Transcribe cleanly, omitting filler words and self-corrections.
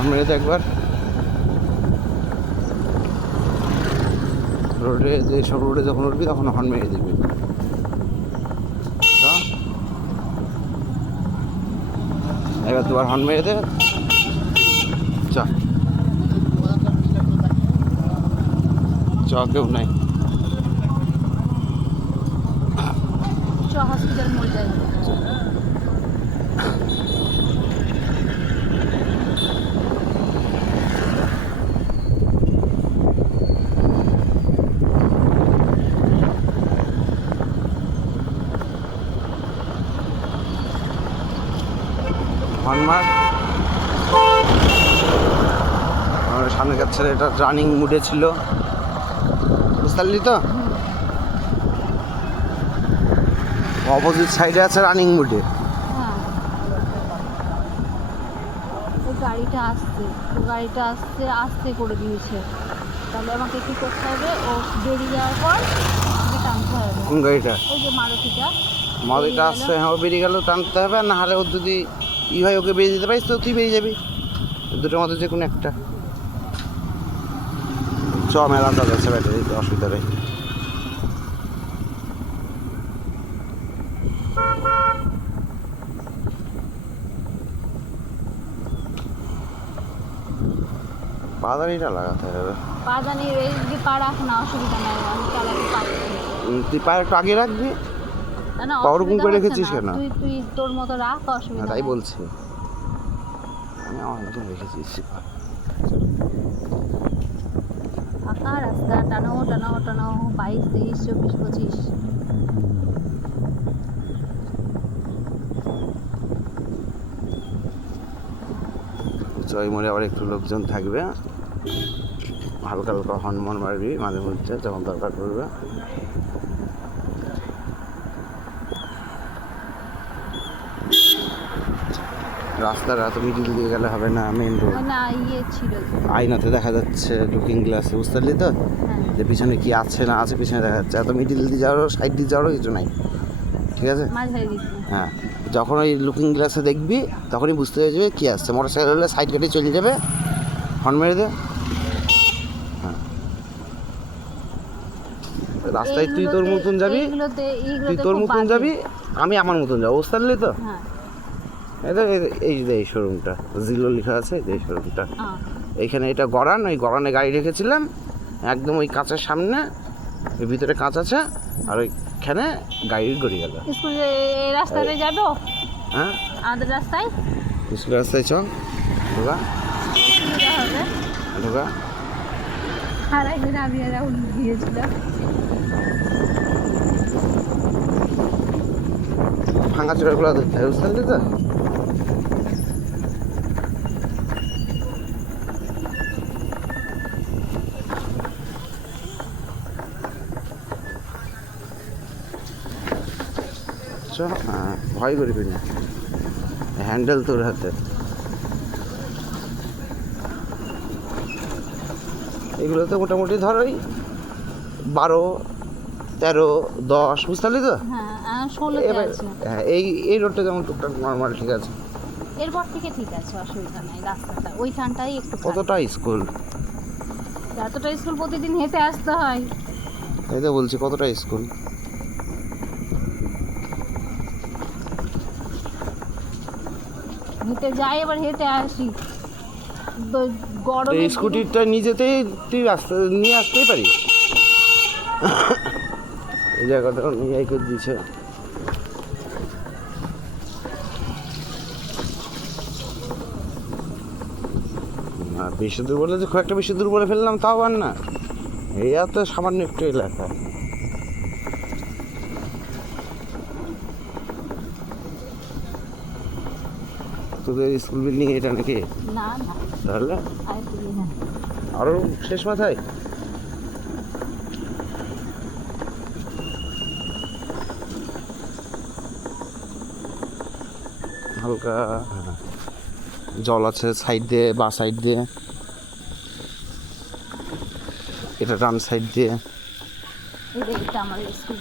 Horn মেরে দে একবার। রোডে যে সব রোডে যখন উঠবি তখন হর্ন মেরে দিবি। এবার দুবার হর্ন মেরে দে। চ কেউ নাই। হসপিটাল মোড় যাই। হর্নমার্ক আমার সামনে কাছে এটা রানিং মুডে ছিল, বুঝতে পারলি তো? অপোজিট সাইডে আছে রানিং মুডে। হ্যাঁ, ওই গাড়িটা আসতে আস্তে করে দিয়েছে। তাহলে আমাকে কি করতে হবে? ও বেরিয়ে যাওয়ার পর টানতে হবে। কোন গাড়িটা? ওই যে মারুতিটা আসছে, হ্যাঁ ও বেরিয়ে গেলেও টানতে হবে, না হলে ওর যদি হয় ওকে বেরিয়ে দিতে পারিস তো তুই বেরিয়ে যাবি, দুটোর মধ্যে যে কোনো একটা। মেলা কাজ আছে, ব্যাটারি অসুবিধা নেই। পাদানিটা লাগাতে হবে। পাদানির এই যে পা রাখ না, অসুবিধা নাই, আমি চালাতে পারছি। তুই পা একটু আগে রাখবি। না পা ওরকম করে রেখেছিস কেন? তুই তোর মতো রাখ, অসুবিধা নাই। তাই বলছি, আমি আমার মতো রেখেছিস। ফাঁকা রাস্তা, টানো 22, 23, 24, 25। ওই মোড়ে আবার একটু লোকজন থাকবে, হালকা হালকা হর্ন মারবি মাঝে মধ্যে যখন দরকার পড়বে। রাস্তার এত মিডিল দিয়ে গেলে হবে না, মেন রোড। আয়নাতে দেখা যাচ্ছে, লুকিং গ্লাসে, বুঝতে পারলি তো? যে পিছনে কি আছে না আছে পিছনে দেখা যাচ্ছে। এত মিডিল দিয়ে যাওয়ারও সাইড দিয়ে যাওয়ারও কিছু নাই, ঠিক আছে? হ্যাঁ, যখন ওই লুকিং গ্লাসে দেখবি তখনই বুঝতে হয়ে যাবে কী আসছে। মোটর সাইকেল হলে সাইড কেটে চলে যাবে, হর্ন মেরে দে। হ্যাঁ, রাস্তায় তুই তোর মতন যাবি, আমি আমার মতন যাবো, বুঝতে পারলি তো? এই যে এই শোরুমটা জিলো লেখা আছে, এই শোরুমটা এইখানে, এটা গড়ান, ওই গড়ানে গাড়ি রেখেছিলাম একদম ওই কাঁচের সামনে, ওই ভিতরে কাঁচ আছে, আর ওইখানে গাড়ি গড়ি গেল। রাস্তায় যাবো? হ্যাঁ, আমাদের রাস্তায়, স্কুল রাস্তায় চ, ঢোকা ঢোকা। আমি গিয়েছিলাম ভাঙা চোরাগুলো ধরতে হবে, বুঝতে পারলি তো? ভয় করবি না, হ্যান্ডেল তোর হাতে। এগুলো তো মোটামুটি ধর ওই 12, 13, 10, বুঝতে পারলি তো? হ্যাঁ, এই রোডটা যেমন টুকটাক নর্মাল ঠিক আছে, এরপর থেকে ঠিক আছে, অসুবিধা নাই। রাস্তাটা ওইখানটাই একটু। কতটা স্কুল? এতটা স্কুল প্রতিদিন হেঁটে আসতে হয়। এই তো বলছি, কতটা স্কুল? হেঁটে যাই, এবার হেঁটে আসি। গরম স্কুটিটা নিজেতেই তুই নিয়ে আসতেই পারিস। এই জায়গাটা নিয়ে করে দিয়েছে। বেশি দূর বলে যে খুব একটা বেশি দূর বলে ফেললাম, তাও আর না, এই এত সামান্য একটু এলাকা। তোদের স্কুল বিল্ডিং এটা নাকি? না, তাহলে আরো শেষ মাথায়। হালকা জল আছে সাইড দিয়ে, বা সাইড দিয়ে, এটা ডান সাইড দিয়ে। এটা আমার স্কুল।